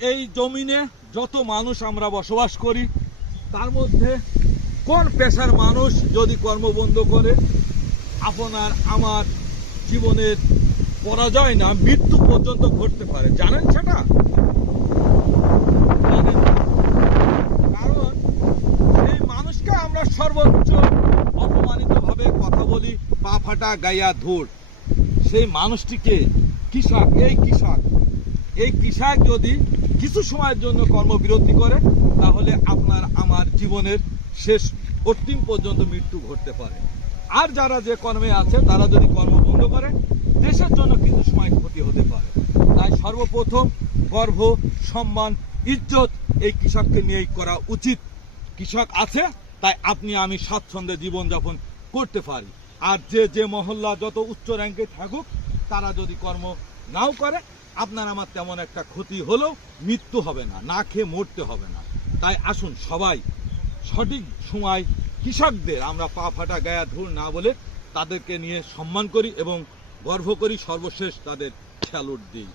এই জমিনে যত মানুষ আমরা বসবাস করি তার মধ্যে কোন পেশার মানুষ যদি কর্ম বন্ধ করে আপনার আমার জীবনের পরাজয় না মৃত্যু পর্যন্ত ঘটতে পারে, জানেন সেটা? জানেন না। কারণ এই মানুষকে আমরা সর্বোচ্চ অপমানিত ভাবে কথা বলি, পা ফাটা গাইয়া ধুর। সেই মানুষটিকে এই কৃষক যদি কিছু সময়ের জন্য কর্মবিরতি করে তাহলে আপনার আমার জীবনের শেষ অন্তিম পর্যন্ত মৃত্যু ঘটতে পারে। আর যারা যে কর্মে আছে তারা যদি কর্ম বন্ধ করে দেশের জন্য কিছু সময় ক্ষতি হতে পারে। তাই সর্বপ্রথম গর্ব, সম্মান, ইজ্জত এই কৃষককে নিয়েই করা উচিত। কৃষক আছে তাই আপনি আমি স্বাচ্ছন্দ্যে জীবনযাপন করতে পারি। আর যে মহল্লা যত উচ্চ র্যাঙ্কে থাকুক তারা যদি কর্ম নাও করে আপনার আমার তেমন একটা ক্ষতি হলেও মৃত্যু হবে না, না খেয়ে মরতে হবে না। তাই আসুন সবাই সঠিক সময় কৃষকদের আমরা পা ফাটা গায়া ধুর না বলে তাদেরকে নিয়ে সম্মান করি এবং গর্ব করি, সর্বশেষ তাদের স্যালুট দিই।